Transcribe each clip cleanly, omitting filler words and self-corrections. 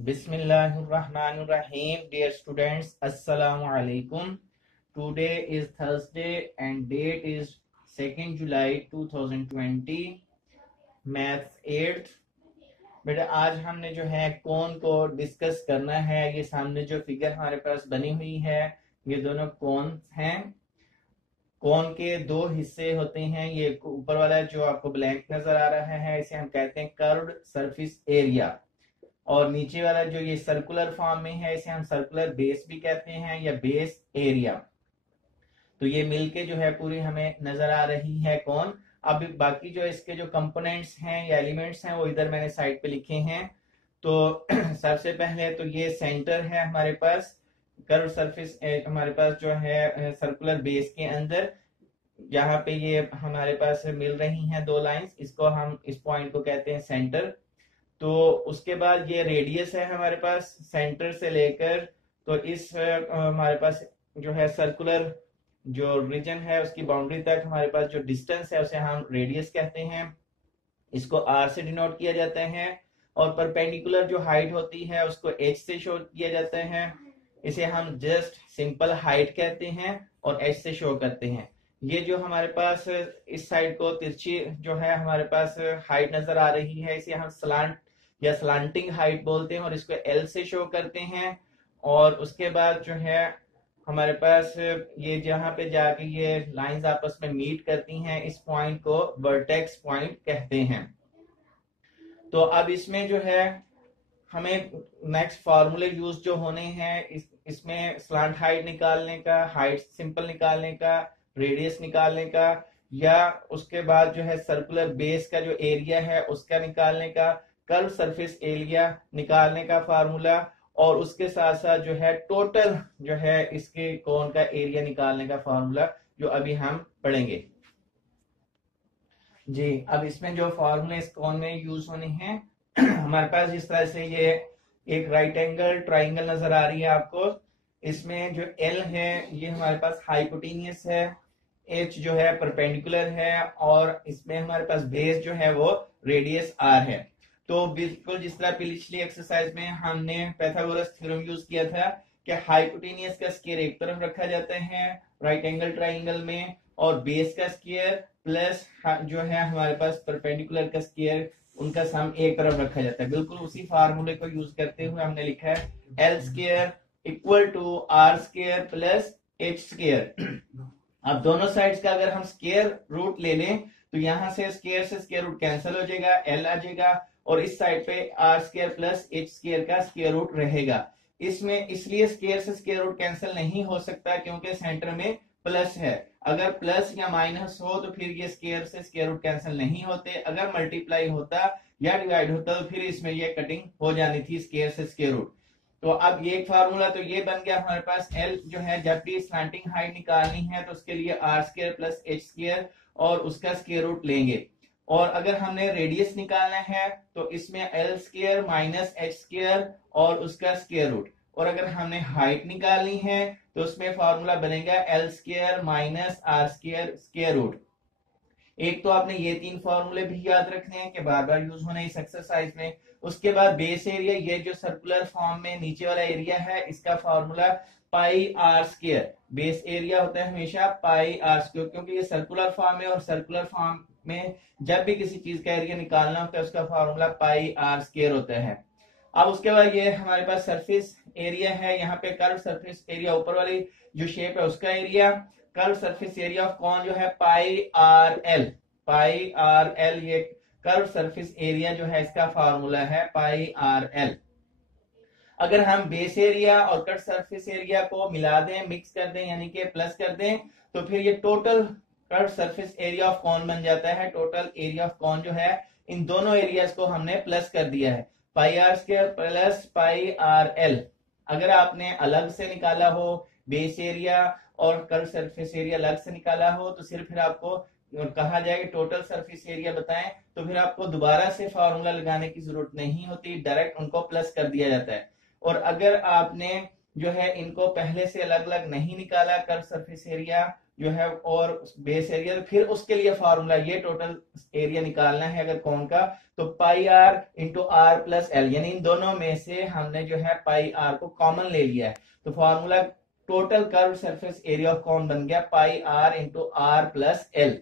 Bismillahirrahmanirrahim. Dear students, Assalamu alaikum. Today is Thursday and date is 2nd July 2020. Maths 8th. बेटा आज हमने जो है कोन को डिस्कस करना है। ये सामने जो फिगर हमारे पास बनी हुई है ये दोनों कोन हैं। कोन के दो हिस्से होते हैं। ये ऊपर वाला जो आपको ब्लैंक नजर आ रहा है इसे हम कहते हैं कर्व्ड सरफेस एरिया, और नीचे वाला जो ये सर्कुलर फॉर्म में है इसे हम सर्कुलर बेस भी कहते हैं या बेस एरिया। तो ये मिलके जो है पूरी हमें नजर आ रही है कौन। अब बाकी जो इसके जो कंपोनेंट्स हैं या एलिमेंट्स हैं वो इधर मैंने साइड पे लिखे हैं। तो सबसे पहले तो ये सेंटर है हमारे पास कर्व सरफेस, हमारे पास जो है सर्कुलर बेस के अंदर, यहाँ पे ये हमारे पास मिल रही हैं दो लाइंस, इसको हम इस पॉइंट को कहते हैं सेंटर। तो उसके बाद ये रेडियस है हमारे पास सेंटर से लेकर, तो इस हमारे पास जो है सर्कुलर जो रीजन है उसकी बाउंड्री तक हमारे पास जो डिस्टेंस है उसे हम रेडियस कहते हैं। इसको आर से डिनोट किया जाता है, और परपेंडिकुलर जो हाइट होती है उसको एच से शो किया जाता है। इसे हम जस्ट सिंपल हाइट कहते हैं और एच से शो करते हैं। ये जो हमारे पास इस साइड को तिरछी जो है हमारे पास हाइट नजर आ रही है इसे हम स्लांट या स्लांटिंग हाइट बोलते हैं और इसको एल से शो करते हैं। और उसके बाद जो है हमारे पास ये जहां पे जाके ये लाइंस आपस में मीट करती हैं इस पॉइंट को वर्टेक्स पॉइंट कहते हैं। तो अब इसमें जो है हमें नेक्स्ट फार्मूले यूज जो होने हैं इसमें स्लांट हाइट निकालने का, हाइट सिंपल निकालने का, रेडियस निकालने का, या उसके बाद जो है सर्कुलर बेस का जो एरिया है उसका निकालने का, कर्व सरफेस एरिया निकालने का फार्मूला, और उसके साथ साथ जो है टोटल जो है इसके कोन का एरिया निकालने का फार्मूला जो अभी हम पढ़ेंगे जी। अब इसमें जो फार्मूले इस कोन में यूज होने हैं हमारे पास जिस तरह से ये एक राइट एंगल ट्राइंगल नजर आ रही है आपको, इसमें जो एल है ये हमारे पास हाइपोटेनियस है, एच जो है परपेंडिकुलर है, और इसमें हमारे पास बेस जो है वो रेडियस आर है। तो बिल्कुल जिस तरह पिछली एक्सरसाइज में हमने पाइथागोरस थ्योरम यूज किया था कि हाइपोटेनियस का स्क्वायर एक तरफ रखा जाता है राइट एंगल ट्राइंगल में, और बेस का स्क्वायर प्लस जो है हमारे पास परपेंडिकुलर का स्क्वायर उनका सम एक तरफ रखा जाता है। बिल्कुल उसी फार्मूले को यूज करते हुए हमने लिखा है L square equal to R square plus H square. अब दोनों साइड्स का अगर हम स्क्वायर रूट ले लें तो यहाँ से स्क्वायर रूट कैंसिल हो जाएगा, एल आ जाएगा, और इस साइड पे R square plus H square का स्क्वायर रूट रहेगा। इसमें इसलिए स्क्वायर से स्क्वायर रूट कैंसिल नहीं हो सकता क्योंकि सेंटर में प्लस है। अगर प्लस या माइनस हो तो फिर ये स्क्वायर से स्क्वायर रूट कैंसिल नहीं होते। अगर मल्टीप्लाई होता या डिवाइड होता तो फिर इसमें ये कटिंग हो जानी थी स्क्वायर से स्क्वायर रूट। तो अब ये फार्मूला तो ये बन गया हमारे पास एल जो है जब भी स्लैंटिंग हाइट निकालनी है तो उसके लिए R square plus H square और उसका स्क्वायर रूट लेंगे। और अगर हमने रेडियस निकालना है तो इसमें L square minus H square और उसका स्क्वायर रूट, और अगर हमने हाइट निकालनी है तो उसमें फॉर्मूला बनेगा L square minus R square square root. एक तो आपने ये तीन फॉर्मूले भी याद रखने हैं कि बार बार यूज होने इस एक्सरसाइज में। उसके बाद बेस एरिया, ये जो सर्कुलर फॉर्म में नीचे वाला एरिया है इसका formula pi are square. Base area होता है हमेशा पाई आर स्क्वायर, क्योंकि ये सर्कुलर फॉर्म है और सर्कुलर फॉर्म में जब भी किसी चीज का एरिया निकालना होता है उसका फॉर्मूला पाई आर स्क्वायर होता है। अब उसके बाद ये हमारे पास सरफेस एरिया है, यहाँ पे कर्व सरफेस एरिया ऊपर वाली जो शेप है उसका area, curve surface area of cone जो है pi are L. Pi are L ये कर्व सरफेस एरिया जो है इसका फार्मूला है पाई आर एल। अगर हम बेस एरिया और कट सरफेस एरिया को मिला दें, मिक्स कर दें यानी कि प्लस कर दें, तो फिर ये total curve surface area of cone बन जाता है। टोटल एरिया ऑफ कॉन जो है इन दोनों एरियाज को हमने प्लस कर दिया है, pi are square plus pi are l. अगर आपने अलग से निकाला हो बेस एरिया और कर्व सरफेस एरिया अलग से निकाला हो तो सिर्फ फिर आपको कहा जाएगा टोटल सरफेस एरिया बताएं, तो फिर आपको दोबारा से फॉर्मूला लगाने की जरूरत नहीं होती, डायरेक्ट उनको प्लस कर दिया जाता है। और अगर आपने जो है इनको पहले से अलग अलग नहीं निकाला कर्व सरफेस एरिया जो है और बेस एरिया, तो फिर उसके लिए फॉर्मूला ये टोटल एरिया निकालना है अगर कौन का, तो pi r into r plus l, यानी इन दोनों में से हमने जो है पाई आर को कॉमन ले लिया है, तो formula total curve surface area of कौन बन गया pi r into r plus l.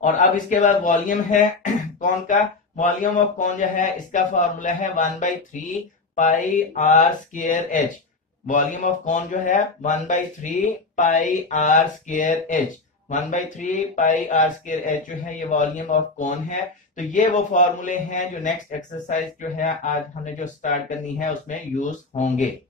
और अब इसके बाद वॉल्यूम है कौन का, वॉल्यूम ऑफ कौन जो है इसका फॉर्मूला है 1/3 pi are square h. Volume of कौन जो है 1/3 pi are square h, 1/3 pi are square h जो है ये वॉल्यूम ऑफ कौन है। तो ये वो फॉर्मूले हैं जो नेक्स्ट एक्सरसाइज जो है आज हमने जो स्टार्ट करनी है उसमें यूज होंगे।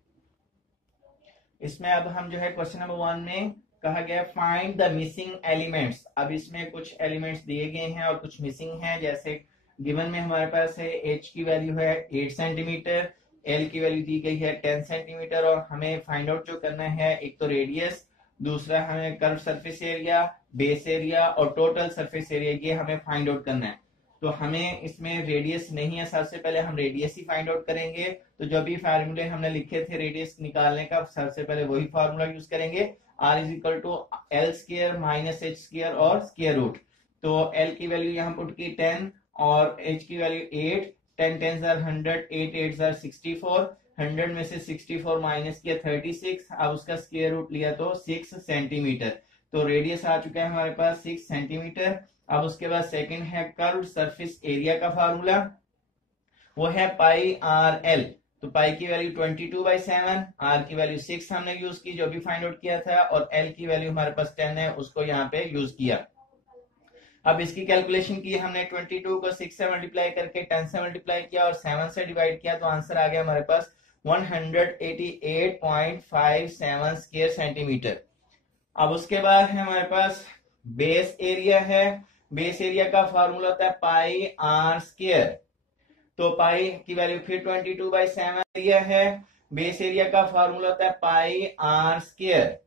इसमें अब हम जो है क्वेश्चन नंबर 1 में कहा गया फाइंड द मिसिंग एलिमेंट्स। अब इसमें कुछ एलिमेंट्स दिए गए हैं और कुछ मिसिंग हैं, जैसे गिवन में हमारे पास है h की वैल्यू है 8 सेंटीमीटर, l की वैल्यू दी गई है 10 सेंटीमीटर, और हमें फाइंड आउट जो करना है एक तो रेडियस, दूसरा हमें curve surface area, base area और टोटल सरफेस एरिया, ये हमें फाइंड आउट करना है। तो हमें इसमें रेडियस नहीं है, सबसे पहले हम रेडियस ही फाइंड आउट करेंगे। तो जो भी फार्मूले हमने लिखे थे रेडियस निकालने का, सबसे पहले वही फार्मूला यूज करेंगे, r is equal to L square minus H square और स्क्वायर रूट। तो l की वैल्यू यहाँ पुट की 10 और h की वैल्यू 8, 10 10 100, 8 8 64, 100 में से 64 माइनस किया 36, अब उसका स्क्वायर रूट लिया तो 6 सेंटीमीटर। तो रेडियस आ चुका है हमारे पास 6 सेंटीमीटर। अब उसके बाद सेकंड है कर्व सरफेस एरिया का फार्मूला, वो है पाई आर एल। तो पाई की वैल्यू 22/7, आर की वैल्यू 6 हमने यूज की जो भी फाइंड आउट किया था, और एल की वैल्यू हमारे पास 10 है उसको यहाँ पे यूज किया। अब इसकी कैलकुलेशन की हमने 22 को 6 से मल्टीप्लाई करके 10 से मल्टीप्लाई किया और 7 से डिवाइड किया, तो आंसर आ गया हमारे पास 188.57 स्क्वायर सेंटीमीटर। अब उसके बाद है हमारे पास बेस एरिया है। बेस एरिया का फॉर्मूला होता है पाई आर स्क्वायर। तो पाई की वैल्यू फिर 22/7 एरिया है, बेस एरिया का फॉर्मूला होता है पाई आर स्क्वायर।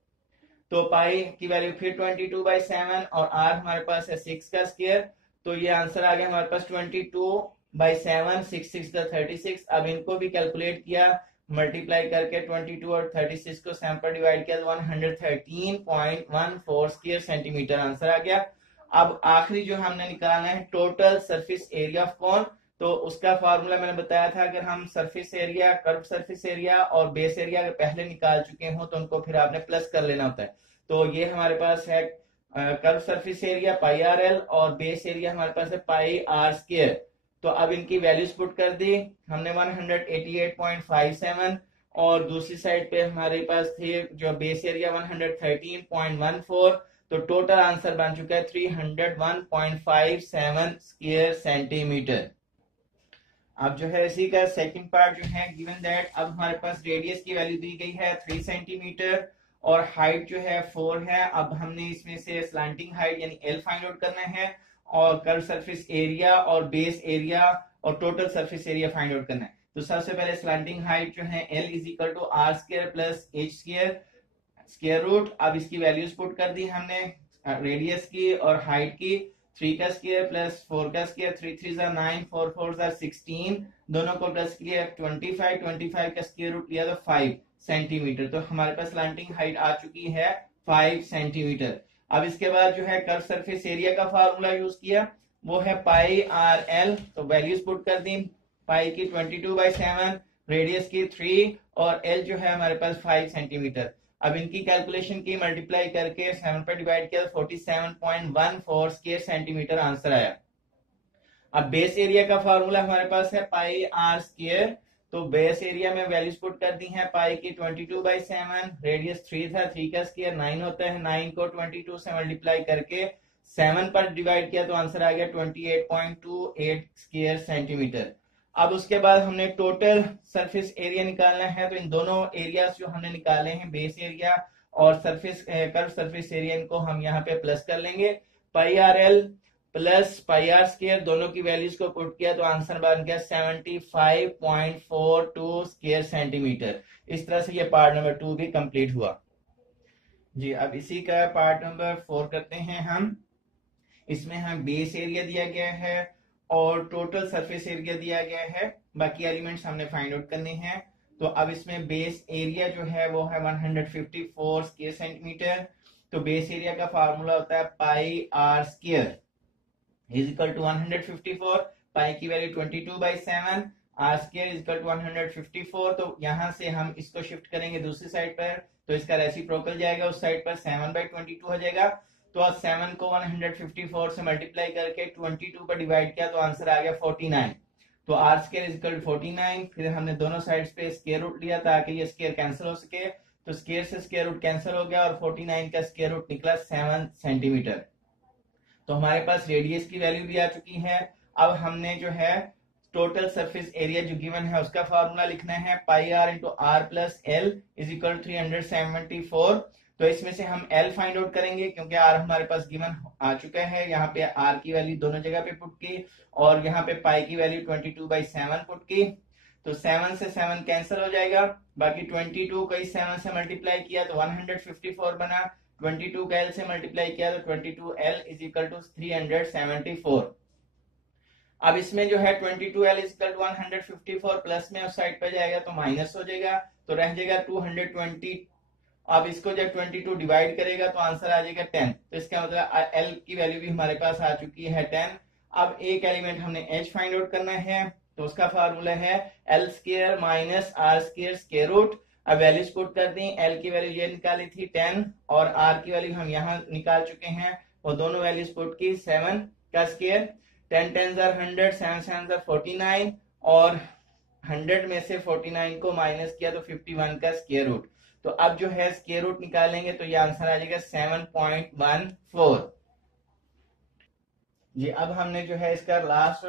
तो पाई की वैल्यू फिर 22/7 और आर हमारे पास है 6 का स्क्वायर, तो ये आंसर आ गया हमारे पास 22/7, 6 6 36। अब इनको भी कैलकुलेट किया, मल्टीप्लाई करके 22 और 36 को 7 पर डिवाइड किया तो 113.14 स्क्वायर सेंटीमीटर आंसर आ गया। अब आखिरी जो हमने निकालना है टोटल सरफेस एरिया ऑफ कौन, तो उसका फॉर्मूला मैंने बताया था, अगर हम surface area, curve surface area और बेस एरिया अगर पहले निकाल चुके हो तो उनको फिर आपने प्लस कर लेना होता है। तो ये हमारे पास है curve surface area pi R L और बेस एरिया हमारे पास है पाई आर स्क्वायर। तो अब इनकी वैल्यूज पुट कर दी हमने 188.57 और दूसरी साइड पे हमारे पास थे जो बेस एरिया 113.14, तो टोटल आंसर बन चुका है 301.57 स्क्वायर सेंटीमीटर। अब जो है इसी का सेकंड पार्ट जो है गिवन दैट, अब हमारे पास रेडियस की वैल्यू दी गई है 3 सेंटीमीटर और हाइट जो है 4 है। अब हमने इसमें से स्लैंटिंग हाइट यानी एल फाइंड आउट करना है और कर्व सरफेस एरिया और बेस एरिया और total surface area find out करना है। तो सबसे पहले स्लैंटिंग हाइट जो है L is equal to R square plus H square square root. अब इसकी वैल्यूज पुट कर दी हमने रेडियस की और हाइट की, 3 का स्क्वायर प्लस 4 का स्क्वायर, 3 3 9, 4 4 16, दोनों को प्लस किया 25, 25 का स्क्वायर रूट लिया तो 5 सेंटीमीटर। तो हमारे पास स्लैंटिंग हाइट आ चुकी है 5 सेंटीमीटर। अब इसके बाद जो है कर्व सरफेस एरिया का फार्मूला यूज किया, वो है पाई आर एल। तो वैल्यूज पुट कर दी, पाई की 22/7, रेडियस की 3 और एल जो है हमारे पास 5 सेंटीमीटर। अब इनकी कैलकुलेशन की, मल्टीप्लाई करके 7 पर डिवाइड किया 47.14 स्क्वायर सेंटीमीटर आंसर आया। अब बेस एरिया का फार्मूला हमारे पास है पाई आर स्क्वायर। तो बेस एरिया में वैल्यूज पुट कर दी है, पाई की 22/7, रेडियस 3 था, 3 का स्क्वायर 9 होता है, 9 को 22 से मल्टीप्लाई करके 7 पर डिवाइड किया तो आंसर आ गया 28.28 स्क्वायर सेंटीमीटर। अब उसके बाद हमने टोटल सरफेस एरिया निकालना है, तो इन दोनों एरियाज जो हमने निकाले हैं बेस एरिया और सरफेस कर्व सरफेस एरिया, इनको हम यहाँ पे प्लस कर लेंगे। Pi are l plus pi are square, दोनों की वैल्यूज को पुट किया तो आंसर बन गया 75.42 स्क्वायर सेंटीमीटर। इस तरह से ये पार्ट नंबर 2 भी कंप्लीट हुआ जी। अब इसी का पार्ट नंबर 4 करते हैं हम। इसमें हम बेस एरिया दिया गया है और टोटल सरफेस एरिया दिया गया है, बाकी एलिमेंट्स हमने फाइंड आउट करने हैं। तो अब इसमें बेस एरिया जो है वो है 154 स्क्वायर सेंटीमीटर। तो तो बेस एरिया का फार्मूला होता है pi are square is equal to 154, pi की value 22/7, r square is equal to 154। तो यहां से हम इसको शिफ्ट करेंगे दूसरी साइड पर, तो इसका रेसिप्रोकल जाएगा उस साइड पर, 7/22 हो जाएगा। तो आज 7 को 154 से मल्टीप्लाई करके 22 पर डिवाइड किया तो आंसर आ गया 49। तो R square is equal to 49। फिर हमने दोनों साइड्स पे स्क्वायर रूट लिया ताकि ये स्क्वायर कैंसिल हो सके, तो स्क्वायर से स्क्वायर रूट कैंसिल हो गया और 49 का स्क्वायर रूट निकला 7 सेंटीमीटर। तो हमारे पास रेडियस की वैल्यू भी आ चुकी है। अब हमने जो है टोटल सरफेस एरिया जो गिवन है उसका फॉर्मूला लिखना है, pi r into r plus l is equal 374। तो इसमें से हम एल फाइंड आउट करेंगे क्योंकि आर हमारे पास गिवन आ चुका है। यहाँ पे आर की वैल्यू दोनों जगह पे पुट की और यहाँ पे पाई की वैल्यू 22/7 पुट की। तो 7 से 7 कैंसिल हो जाएगा, बाकी 22 को इस 7 से मल्टीप्लाई किया तो 154 बना, 22 का एल से मल्टीप्लाई किया तो 22l इज इक्वल टू 374। अब इसमें जो है 22l is equal to 154 plus में उस साइड पर जाएगा तो माइनस हो जाएगा, तो रह जाएगा 220। अब इसको जब 22 डिवाइड करेगा तो आंसर आ जाएगा 10। तो इसका मतलब l की वैल्यू भी हमारे पास आ चुकी है 10। अब एक एलिमेंट हमने h फाइंड आउट करना है, तो उसका फार्मूला है l square minus R square square root. अब वैल्यूज पुट कर दी, l की वैल्यू ये निकाली थी 10 और r की वैल्यू हम यहाँ निकाल चुके हैं, वो दोनों वैल्यूज पुट की। 7 का square, 10 10s are 100, 7 7s are 49 और 100 में से 49 को माइनस किया तो 51 का स्क्वायर रूट। तो अब जो है स्क्वायर रूट निकालेंगे तो ये आंसर आ जाएगा 7.14। जी अब हमने जो है इसका लास्ट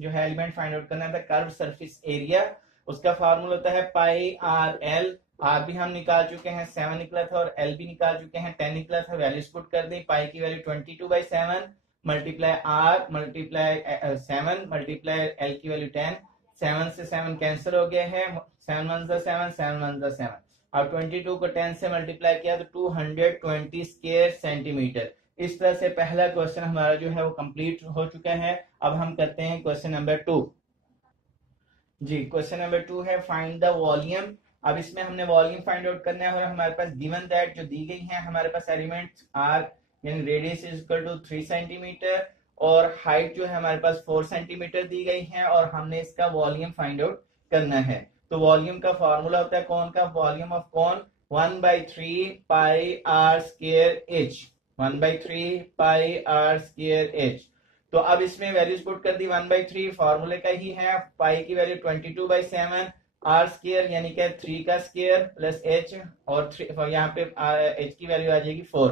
जो है एलिमेंट फाइंड आउट करना था, कर्व सरफेस एरिया। उसका फार्मूला होता है पाई आर एल। आर भी हम निकाल चुके हैं, 7 निकला था, और एल भी निकाल चुके हैं, 10 निकला था। वैल्यूज पुट कर दी, पाई की value 22/7 multiply R multiply 7 multiply L की वैल्यू 10। 7 से 7 कैंसिल हो गया है, 7 1 7 7 1 7। अब 22 को 10 से मल्टीप्लाई किया तो 220 स्क्वायर सेंटीमीटर। इस तरह से पहला क्वेश्चन हमारा जो है वो कंप्लीट हो चुका है। अब हम करते हैं क्वेश्चन नंबर 2। जी क्वेश्चन नंबर 2 है फाइंड द वॉल्यूम। अब इसमें हमने वॉल्यूम फाइंड आउट करना है और हमारे पास गिवन दैट जो दी गई है, हमारे पास एलिमेंट्स आर यानी radius is equal to 3 centimetre और हाइट जो है हमारे पास 4 सेंटीमीटर दी गई है और हमने इसका वॉल्यूम फाइंड आउट करना है। तो वॉल्यूम का फॉर्मूला होता है कौन का, वॉल्यूम ऑफ कौन 1/3 pi are square h, 1/3 pi are square H. तो अब इसमें वैल्यूज पुट कर दी, 1/3 फॉर्मूले का ही है, पाई की वैल्यू 22/7, आर स्क्वायर यानी कि 3 का स्क्वायर प्लस एच और यहाँ पे एच की वैल्यू आ जाएगी 4,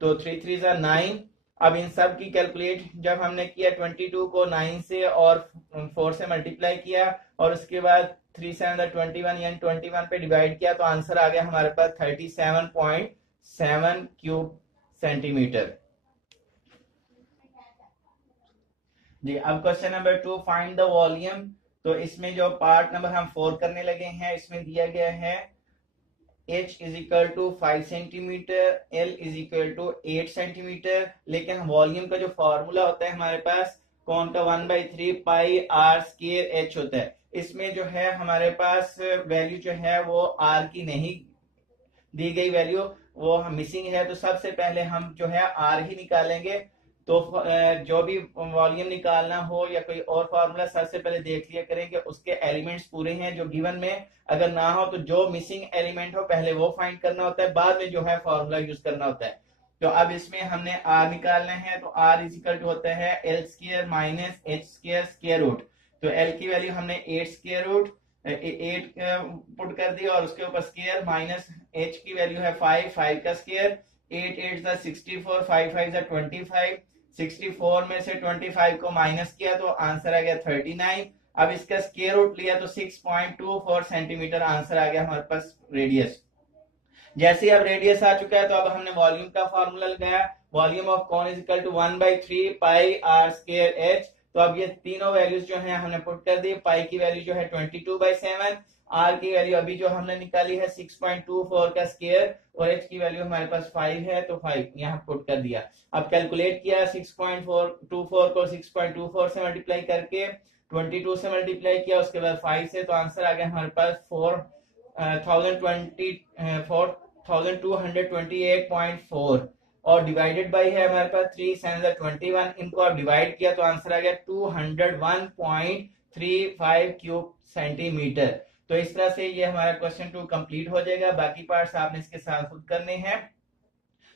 तो 3 3 9। अब इन सब की कैलकुलेट जब हमने किया 22 को 9 से और 4 से मल्टीप्लाई किया और उसके बाद 3 7 21 यानी 21 पे डिवाइड किया तो आंसर आ गया हमारे पास 37.7 क्यूब सेंटीमीटर। जी अब question number 2 find the volume. तो इसमें जो पार्ट नंबर हम 4 करने लगे हैं, इसमें दिया गया है h is equal to 5 centimetre, l is equal to 8 centimetre. लेकिन वॉल्यूम का जो फॉर्मूला होता है हमारे पास कौन का 1/3 पाई आर स्क्वायर h होता है। इसमें जो है हमारे पास वैल्यू जो है वो r की नहीं दी गई, वैल्यू वो मिसिंग है। तो सबसे पहले हम जो है r ही निकालेंगे। तो जो भी वॉल्यूम निकालना हो या कोई और फॉर्मूला सबसे पहले देख लिया करें कि उसके एलिमेंट्स पूरे हैं जो गिवन में, अगर ना हो तो जो मिसिंग एलिमेंट हो पहले वो फाइंड करना होता है, बाद में जो है फॉर्मूला यूज करना होता है। तो अब इसमें हमने r निकालना है, तो r इज इक्वल टू होता है L square minus H square square root. तो l की वैल्यू हमने 8 स्क्वायर रूट 8 पुट कर दी और उसके ऊपर स्क्वायर माइनस h की वैल्यू है 5 का स्क्वायर, 8 8 64, 5 5 25, 64 में से 25 को माइनस किया तो आंसर आ गया 39। अब इसका स्क्वायर रूट लिया तो 6.24 सेंटीमीटर आंसर आ गया हमारे पास रेडियस। जैसे ही अब रेडियस आ चुका है तो अब हमने वॉल्यूम का फॉर्मूला लगाया, volume of cone is equal to 1/3 pi are square H. तो अब ये तीनों वैल्यूज जो है हमने पुट कर दी, पाई की वैल्यू जो है 22/7, आर की वैल्यू अभी जो हमने निकाली है 6.24 का स्क्वायर और एच की वैल्यू हमारे पास 5 है तो 5 यहाँ पुट कर दिया। अब कैलकुलेट किया 6.24 को 6.24 से मल्टीप्लाई करके 22 से मल्टीप्लाई किया, उसके बाद 5 से, तो आंसर आ गया हमारे पास 4024 1228.4 और डिवाइडेड बाई है हमारे पास 3 7 21। इनको आप डिवाइड किया तो आंसर आ गया 201.35 क्यूब सेंटीमीटर। तो इस तरह से ये हमारा क्वेश्चन 2 कंप्लीट हो जाएगा। बाकी पार्ट्स आपने इसके साथ खुद करने हैं।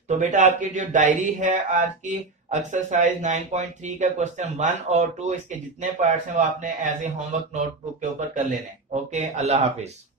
तो बेटा आपकी जो डायरी है आज की एक्सरसाइज 9.3 का क्वेश्चन 1 और 2 इसके जितने पार्ट्स हैं वो आपने एज ए होमवर्क नोटबुक के ऊपर कर लेने। ओके, अल्लाह हाफिज।